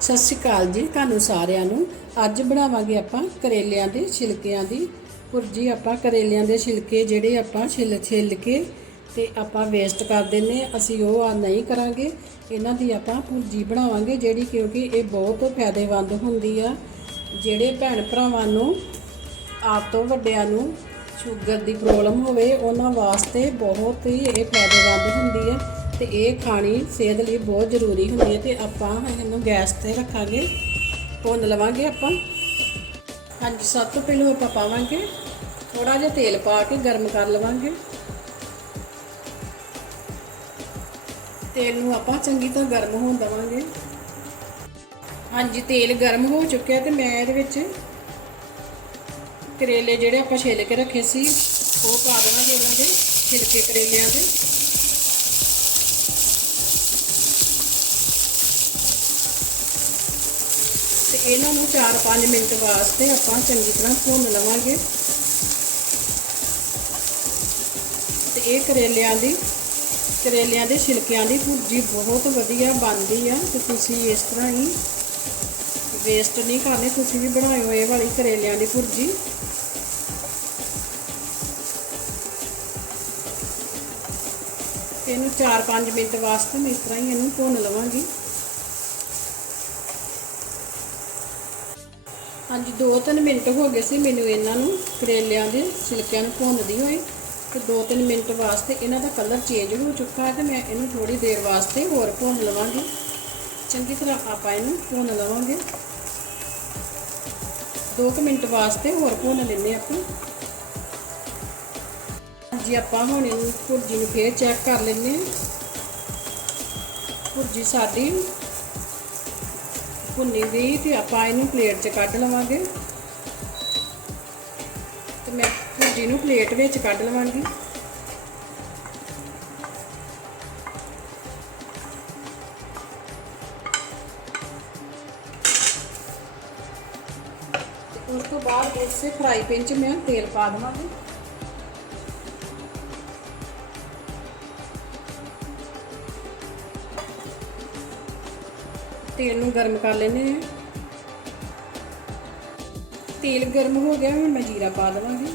ਸਤਿ ਸ਼੍ਰੀ ਅਕਾਲ ਜੀ ਤੁਹਾਨੂੰ ਸਾਰਿਆਂ ਨੂੰ। ਅੱਜ ਬਣਾਵਾਂਗੇ ਆਪਾਂ ਕਰੇਲਿਆਂ ਦੇ ਛਿਲਕਿਆਂ ਦੀ। ਭੁਰਜੀ ਆਪਾਂ ਕਰੇਲਿਆਂ ਦੇ ਛਿਲਕੇ ਜਿਹੜੇ ਆਪਾਂ ਛਿੱਲ ਛਿੱਲ ਕੇ ਤੇ ਆਪਾਂ ਵੇਸਟ ਕਰ ਦਿੰਨੇ ਅਸੀਂ ਉਹ ਆ ਨਹੀਂ ਕਰਾਂਗੇ। ਇਹਨਾਂ ਦੀ ਆਪਾਂ ਭੁਰਜੀ ਬਣਾਵਾਂਗੇ ਜਿਹੜੀ ਕਿਉਂਕਿ ਇਹ ਬਹੁਤ ਫਾਇਦੇਮੰਦ ਹੁੰਦੀ ਆ। ਜਿਹੜੇ ਭੈਣ ਭਰਾਵਾਂ ਨੂੰ, ਆਪ ਤੋਂ ਵੱਡਿਆਂ ਨੂੰ ਸ਼ੂਗਰ ਦੀ ਪ੍ਰੋਬਲਮ ਹੋਵੇ, ਉਹਨਾਂ ਵਾਸਤੇ ਬਹੁਤ ਹੀ ਇਹ ਫਾਇਦੇਮੰਦ ਹੁੰਦੀ ਹੈ ਤੇ ਇਹ ਖਾਣੀ ਸਿਹਤ ਲਈ ਬਹੁਤ ਜ਼ਰੂਰੀ ਹੁੰਦੀ ਹੈ ਤੇ ਆਪਾਂ ਇਹਨੂੰ ਗੈਸ ਤੇ ਰੱਖਾਂਗੇ, ਭੁੰਨ ਲਵਾਂਗੇ ਆਪਾਂ। ਹਾਂਜੀ, ਸਭ ਤੋਂ ਪਹਿਲਾਂ ਆਪਾਂ ਪਾਵਾਂਗੇ ਥੋੜਾ ਜਿਹਾ ਤੇਲ ਪਾ ਕੇ ਗਰਮ ਕਰ ਲਵਾਂਗੇ। ਤੇਲ ਨੂੰ ਆਪਾਂ ਚੰਗੀ ਤਰ੍ਹਾਂ ਗਰਮ ਹੋਣ ਦੇਵਾਂਗੇ। ਹਾਂਜੀ, ਤੇਲ ਗਰਮ ਹੋ ਚੁੱਕਿਆ ਤੇ ਮੈਂ ਇਹਦੇ ਵਿੱਚ ਕਰੇਲੇ ਜਿਹੜੇ ਆਪਾਂ ਛਿੱਲ ਕੇ ਰੱਖੇ ਸੀ, ਉਹ ਪਾ ਦੇਵਾਂਗੇ ਇਹਨਾਂ ਦੇ ਛਿਲਕੇ ਕਰੇਲਿਆਂ ਦੇ। ਇਹਨਾਂ ਨੂੰ 4-5 ਮਿੰਟ ਵਾਸਤੇ ਆਪਾਂ ਚੰਗੀ ਤਰ੍ਹਾਂ ਭੁੰਨ ਲਵਾਂਗੇ। ਤੇ ਇਹ ਕਰੇਲਿਆਂ ਦੀ, ਕਰੇਲਿਆਂ ਦੇ ਛਿਲਕਿਆਂ ਦੀ ਭੁਰਜੀ ਬਹੁਤ ਵਧੀਆ ਬਣਦੀ ਆ ਤੇ ਤੁਸੀਂ ਇਸ ਤਰ੍ਹਾਂ ਹੀ ਵੇਸਟ ਨਹੀਂ ਕਰਨੇ, ਤੁਸੀਂ ਵੀ ਬਣਾਇਓ ਇਹ ਵਾਲੀ ਕਰੇਲਿਆਂ ਦੀ ਭੁਰਜੀ। ਇਹਨੂੰ 4-5 ਮਿੰਟ ਵਾਸਤੇ ਮੈਂ ਇਸ ਤਰ੍ਹਾਂ ਹੀ ਇਹਨੂੰ ਭੁੰਨ ਲਵਾਂਗੀ। ਹਾਂਜੀ 2-3 ਮਿੰਟ ਹੋ ਗਏ ਸੀ ਮੈਨੂੰ ਇਹਨਾਂ ਨੂੰ, ਕਰੇਲਿਆਂ ਦੇ ਛਿਲਕਿਆਂ ਨੂੰ ਭੁੰਨਦੀ ਹੋਈ। ਤੇ 2-3 ਮਿੰਟ ਵਾਸਤੇ ਇਹਨਾਂ ਦਾ ਕਲਰ ਚੇਂਜ ਹੋ ਚੁੱਕਾ ਹੈ ਤੇ ਮੈਂ ਇਹਨੂੰ ਥੋੜੀ ਦੇਰ ਵਾਸਤੇ ਹੋਰ ਭੁੰਨ ਲਵਾਂਗੀ। ਚੰਗੀ ਤਰ੍ਹਾਂ ਆਪਾਂ ਇਹਨੂੰ ਭੁੰਨ ਲਵਾਂਗੇ। 2 ਮਿੰਟ ਵਾਸਤੇ ਹੋਰ ਭੁੰਨ ਲੈਂਦੇ ਆਪਾਂ। ਜੀ ਆਪਾਂ ਹੁਣ ਇਹਨੂੰ ਭੁਰਜੀ ਨੂੰ ਫੇਰ ਚੈੱਕ ਕਰ ਲੈਂਦੇ ਹਾਂ। ਭੁਰਜੀ ਸਾਡੀ ਭੁੰਨੀ ਗਈ ਤੇ ਆਪਾਂ ਇਹਨੂੰ ਪਲੇਟ 'ਚ ਕੱਢ ਲਵਾਂਗੇ। ਤੇ ਮੈਂ ਭੁਰਜੀ ਨੂੰ ਪਲੇਟ ਵਿੱਚ ਕੱਢ ਲਵਾਂਗੀ। ਉਸ ਤੋਂ ਬਾਅਦ ਇਸੇ ਫਰਾਈ ਪੈਨ 'ਚ ਮੈਂ ਤੇਲ ਪਾ ਦਵਾਂਗੀ। ਤੇਲ ਨੂੰ ਗਰਮ ਕਰ ਲੈਨੇ ਆ ਤੇਲ ਗਰਮ ਹੋ ਗਿਆ, ਹੁਣ ਮੈਂ ਜੀਰਾ ਪਾ ਦਵਾਂਗੀ।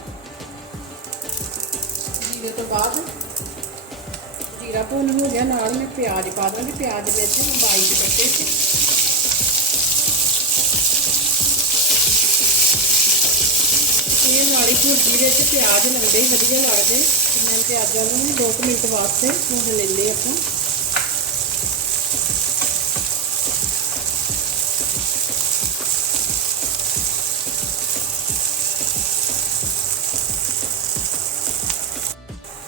ਜੀਰੇ ਤੋਂ ਬਾਅਦ ਜੀਰਾ ਭੁੰਨ ਹੋ ਗਿਆ, ਨਾਲ ਮੈਂ ਪਿਆਜ਼ ਪਾ ਦਾਂਗੀ ਪਿਆਜ਼ ਵਿੱਚ ਬਾਈ ਬਾਈਟ ਕੱਟੇ ਸੀ। ਇਹ ਵਾਲੀ ਭੁਰਜੀ ਵਿੱਚ ਪਿਆਜ਼ ਲੱਗਦੇ ਵਧੀਆ ਲੱਗਦੇ। ਮੈਂ ਪਿਆਜ਼ਾਂ ਨੂੰ 2 ਮਿੰਟ ਵਾਸਤੇ ਭੁੰਨ ਲੈਂਦੇ ਆਪਾਂ।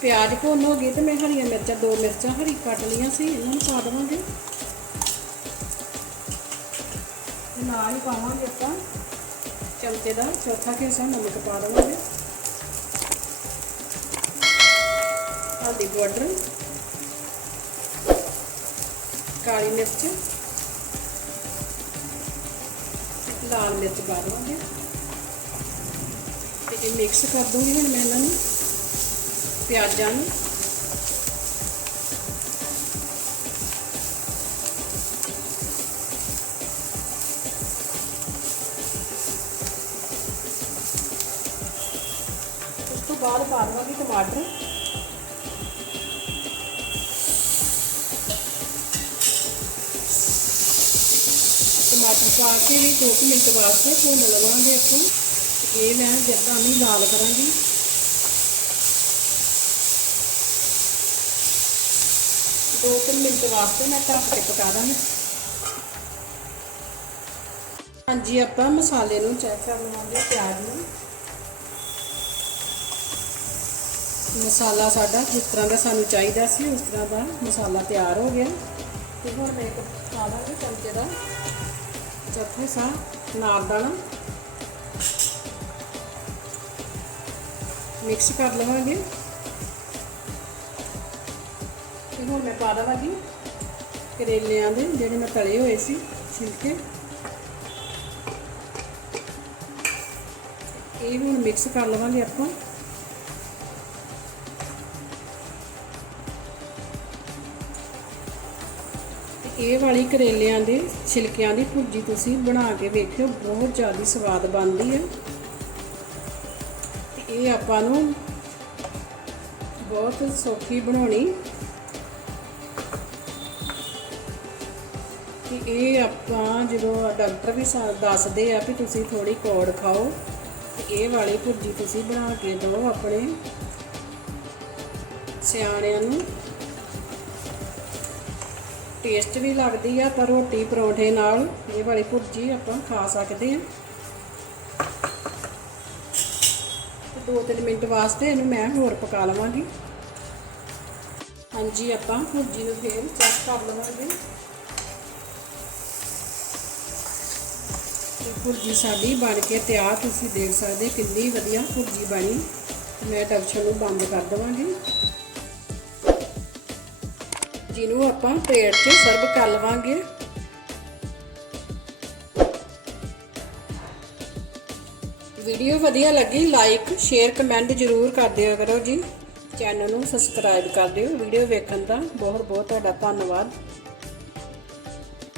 ਪਿਆਜ਼ ਭੁੰਨ ਹੋ ਗਏ ਤੇ ਮੈਂ ਹਰੀਆਂ ਮਿਰਚਾਂ, ਦੋ ਮਿਰਚਾਂ ਹਰੀ ਕੱਟ ਲਈਆਂ ਸੀ, ਇਹਨਾਂ ਨੂੰ ਪਾ ਦੇਵਾਂਗੇ। ਤੇ ਨਾਲ ਹੀ ਪਾਵਾਂਗੇ ਆਪਾਂ ਚਮਚੇ ਦਾ ਚੌਥਾ ਹਿੱਸਾ ਨਮਕ ਪਾ ਦੇਵਾਂਗੇ। ਹਲਦੀ ਪਾਊਡਰ, ਕਾਲੀ ਮਿਰਚ, ਲਾਲ ਮਿਰਚ ਪਾ ਦੇਵਾਂਗੇ। ਤੇ ਮਿਕਸ ਕਰ ਦੂੰਗੀ ਹੁਣ ਮੈਂ ਇਹਨਾਂ ਨੂੰ। ਪਿਆਜ਼ਾਂ ਨੂੰ। ਉਸ ਤੋਂ ਬਾਅਦ ਪਾ ਦਵਾਂਗੇ ਟਮਾਟਰ। ਟਮਾਟਰ ਪਾ ਕੇ ਵੀ 2 ਮਿੰਟ ਵਾਸਤੇ ਭੁੰਨ ਲਵਾਂਗੇ ਆਪਾਂ। ਇਹ ਮੈਂ ਜਦੋਂ ਨਹੀਂ ਲਾਲ ਕਰਾਂਗੀ। ਦੋ ਤਿੰਨ ਮਿੰਟ ਵਾਸਤੇ ਮੈਂ ਢੱਕ ਕੇ ਪਕਾ ਦਾਂਗੀ। ਹਾਂਜੀ, ਆਪਾਂ ਮਸਾਲੇ ਨੂੰ ਚੈੱਕ ਕਰ ਲਵਾਂਗੇ, ਪਿਆਜ਼ ਨੂੰ। ਮਸਾਲਾ ਸਾਡਾ ਜਿਸ ਤਰ੍ਹਾਂ ਦਾ ਸਾਨੂੰ ਚਾਹੀਦਾ ਸੀ, ਉਸ ਤਰ੍ਹਾਂ ਦਾ ਮਸਾਲਾ ਤਿਆਰ ਹੋ ਗਿਆ। ਤੇ ਹੁਣ ਮੈਂ ਇੱਕ ਪਾ ਦਾਂਗੀ ਚਮਚੇ ਦਾ। ਚੌਥੇ ਸਾ ਨਾਰ ਦਾਣਾ ਮਿਕਸ ਕਰ ਲਵਾਂਗੇ। ਤੇ ਹੁਣ ਮੈਂ ਪਾ ਦੇਵਾਂਗੀ ਕਰੇਲਿਆਂ ਦੇ, ਜਿਹੜੇ ਮੈਂ ਤਲੇ ਹੋਏ ਸੀ, ਛਿਲਕੇ। ਇਹ ਵੀ ਹੁਣ ਮਿਕਸ ਕਰ ਲਵਾਂਗੇ ਆਪਾਂ। ਇਹ ਵਾਲੀ ਕਰੇਲਿਆਂ ਦੇ, ਛਿਲਕਿਆਂ ਦੀ ਭੁਰਜੀ ਤੁਸੀਂ ਬਣਾ ਕੇ ਵੇਖਿਓ, ਬਹੁਤ ਜ਼ਿਆਦਾ ਸਵਾਦ ਬਣਦੀ ਹੈ ਇਹ ਆਪਾਂ ਨੂੰ ਬਹੁਤ ਸੌਖੀ ਬਣਾਉਣੀ। ਇਹ ਆਪਾਂ ਜਦੋਂ ਡਾਕਟਰ ਵੀ ਸਾ- ਦੱਸਦੇ ਆ ਕਿ ਤੁਸੀਂ ਥੋੜੀ ਕੋੜ ਖਾਓ, ਤੇ ਇਹ ਵਾਲੀ ਭੁਰਜੀ ਤੁਸੀਂ ਬਣਾ ਕੇ ਦਿਓ ਆਪਣੇ ਸਿਆਣਿਆਂ ਨੂੰ। ਟੇਸਟ ਵੀ ਲੱਗਦੀ ਆ ਪਰ ਰੋਟੀ ਪਰੌਂਠੇ ਨਾਲ ਇਹ ਵਾਲੀ ਭੁਰਜੀ ਆਪਾਂ ਖਾ ਸਕਦੇ ਆ। ਤੇ 2-3 ਮਿੰਟ ਵਾਸਤੇ ਇਹਨੂੰ ਮੈਂ ਹੋਰ ਪਕਾ ਲਵਾਂਗੀ। ਹਾਂਜੀ, ਆਪਾਂ ਭੁਰਜੀ ਨੂੰ ਫੇਰ ਚੈੱਕ ਕਰ ਲਵਾਂਗੇ। ਭੁਰਜੀ ਸਾਡੀ ਬਣ ਕੇ ਤਿਆਰ, ਤੁਸੀਂ ਦੇਖ ਸਕਦੇ ਕਿੰਨੀ ਵਧੀਆ ਭੁਰਜੀ ਬਣੀ। ਮੈਂ ਟੈਂਸ਼ਨ ਨੂੰ ਬੰਦ ਕਰ ਦਵਾਂਗੀ। ਜਿਹਨੂੰ ਆਪਾਂ ਪਲੇਟ 'ਚ ਸਰਵ ਕਰ ਲਵਾਂਗੇ। ਵੀਡੀਓ ਵਧੀਆ ਲੱਗੀ ਲਾਈਕ ਸ਼ੇਅਰ ਕਮੈਂਟ ਜ਼ਰੂਰ ਕਰ ਦਿਓ ਕਰੋ ਜੀ। ਚੈਨਲ ਨੂੰ ਸਬਸਕ੍ਰਾਈਬ ਕਰ ਦਿਓ। ਵੀਡੀਓ ਵੇਖਣ ਦਾ ਬਹੁਤ ਬਹੁਤ ਤੁਹਾਡਾ ਧੰਨਵਾਦ।